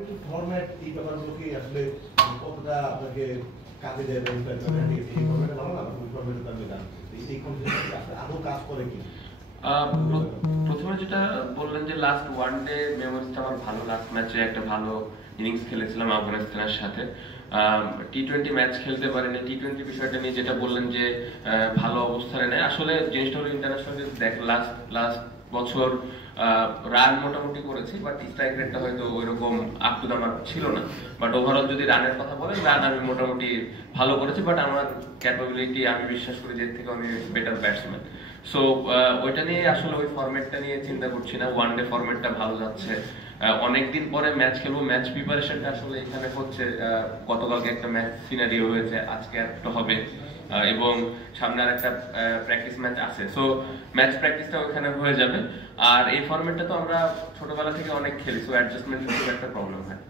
একটু ফরম্যাট এই ব্যাপারগুলো কি আসলে কতটা আপনাকে কাজে দেয় বা ইনফ্লুয়েন্স করে এই ফরম্যাটে ভালো না ওই ফরম্যাটে আমি জানছি এই কনসেপ্টটা আসলে আদৌ কাজ করে কি প্রথমে যেটা বললেন যে লাস্ট ওয়ান ডে মেমোরিজটা আমার ভালো, লাস্ট ম্যাচে একটা ভালো ইনিংস খেলেছিলাম আফগানিস্তানের সাথে। টি-20 ম্যাচ খেলতে পারেনি, টি-20 বিষয়টা নিয়ে যেটা বললেন যে ভালো অবস্থানে নেই, আসলে জিনিসটা হলো ইন্টারন্যাশনাল দেখ লাস্ট বছর রান মোটামুটি করেছি, বাট স্ট্রাইক রেটটা হয়তো ওইরকম আপ টু দ্য মার্ক ছিল না। বাট ওভারঅল যদি রানের কথা বলেন, রান আমি মোটামুটি ভালো করেছি, বাট আমার ক্যাপাবিলিটি আমি বিশ্বাস করি যে এর থেকে আমি বেটার ব্যাটসম্যান। সো ওইটা নিয়ে আসলে ওই ফরম্যাটটা নিয়ে চিন্তা করছি না, ওয়ান ডে ফরম্যাটটা ভালো যাচ্ছে। অনেকদিন পরে ম্যাচ খেলবো, ম্যাচ প্রিপারেশনটা আসলে এখানে হচ্ছে। গতকালকে একটা ম্যাচ সিনারিও হয়েছে, আজকে একটা হবে, এবং সামনে আর একটা প্র্যাকটিস ম্যাচ আছে। সো ম্যাচ প্র্যাকটিসটা ওখানে হয়ে যাবে। আর এই ফরম্যাটটা তো আমরা ছোটবেলা থেকে অনেক খেলি, সো অ্যাডজাস্টমেন্ট খুব একটা প্রবলেম হয়।